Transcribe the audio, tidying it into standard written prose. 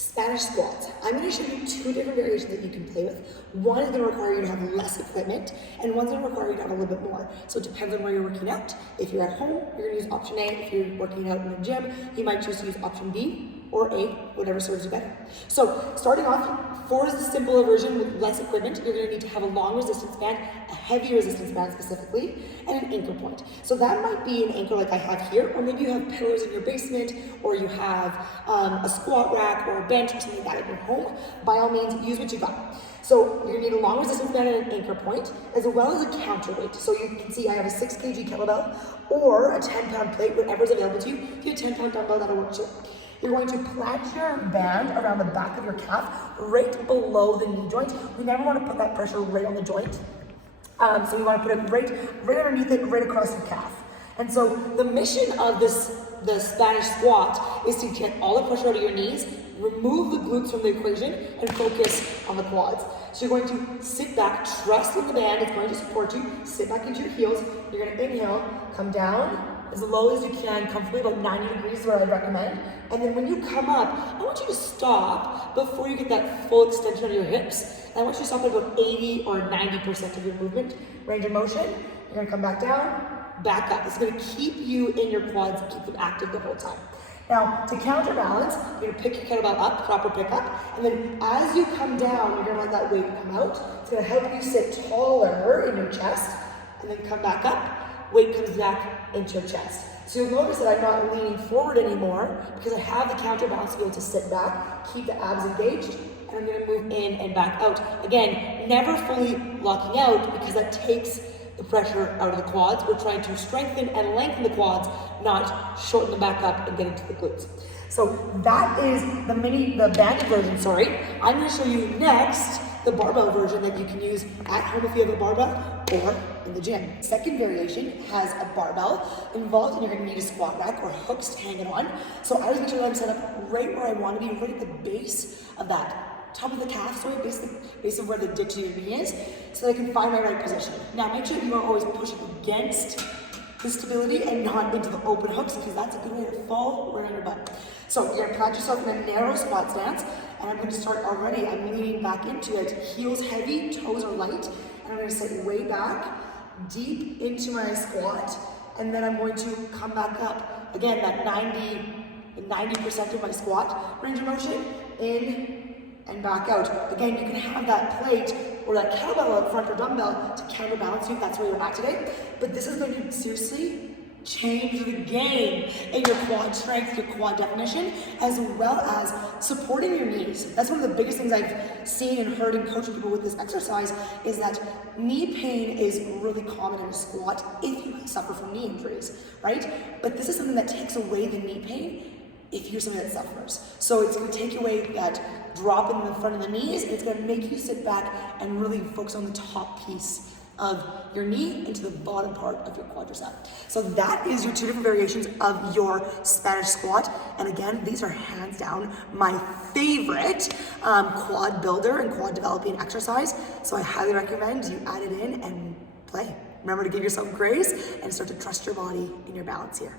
Spanish squats. I'm going to show you two different variations that you can play with. One is going to require you to have less equipment, and one's going to require you to have a little bit more. So it depends on where you're working out. If you're at home, you're going to use option A. If you're working out in the gym, you might choose to use option B or A, whatever serves you better. So starting off, for the simpler version with less equipment, you're going to need to have a long resistance band, a heavy resistance band specifically, and an anchor point. So that might be an anchor like I have here, or maybe you have pillars in your basement, or you have a squat rack or a bench or something like that in your home. By all means, use what you got. So you're going to need a long resistance band and an anchor point, as well as a counterweight. So you can see I have a 6 kg kettlebell or a 10-pound plate, whatever's available to you. If you have a 10-pound dumbbell, that'll work too. You're going to plant your band around the back of your calf, right below the knee joint. We never want to put that pressure right on the joint. So you want to put it right underneath it, right across your calf. And so the mission of the Spanish squat is to get all the pressure out of your knees, remove the glutes from the equation, and focus on the quads. So you're going to sit back, trust in the band, it's going to support you, sit back into your heels. You're going to inhale, come down as low as you can, comfortably, about 90 degrees is what I'd recommend. And then when you come up, I want you to stop before you get that full extension of your hips. I want you to stop at about 80 or 90% of your movement, range of motion. You're gonna come back down, back up. It's gonna keep you in your quads, keep them active the whole time. Now, to counterbalance, you're gonna pick your kettlebell up, proper pickup, and then as you come down, you're gonna let that weight come out. It's gonna help you sit taller in your chest, and then come back up, weight comes back into your chest. So you'll notice that I'm not leaning forward anymore because I have the counterbalance to be able to sit back, keep the abs engaged, and I'm gonna move in and back out. Again, never fully locking out because that takes the pressure out of the quads. We're trying to strengthen and lengthen the quads, not shorten them back up and get into the glutes. So that is the banded version, I'm gonna show you next the barbell version that you can use at home if you have a barbell or in the gym. Second variation has a barbell involved, and you're gonna need a squat rack or hooks to hang it on. So I always make sure that I'm set up right where I wanna be, right at the base of that top of the calf, base of where the ditch of your knee is, so that I can find my right position. Now make sure you are always pushing against the stability and not into the open hooks, because that's a good way to fall right on your butt. So you're gonna plant yourself in a narrow squat stance, and I'm gonna start already. I'm leaning back into it, heels heavy, toes are light, and I'm gonna sit way back, deep into my squat, and then I'm going to come back up. Again, that 90% of my squat range of motion, in and back out. Again, you can have that plate or that kettlebell up front or dumbbell to counterbalance you if that's where you're at today. But this is going to seriously change the game in your quad strength, your quad definition, as well as supporting your knees. That's one of the biggest things I've seen and heard in coaching people with this exercise, is that knee pain is really common in a squat if you suffer from knee injuries, right? But this is something that takes away the knee pain if you're somebody that suffers. So it's gonna take away that drop in the front of the knees, and it's gonna make you sit back and really focus on the top piece of your knee into the bottom part of your quadricep. So that is your two different variations of your Spanish squat. And again, these are hands down my favorite quad builder and quad developing exercise. So I highly recommend you add it in and play. Remember to give yourself grace and start to trust your body in your balance here.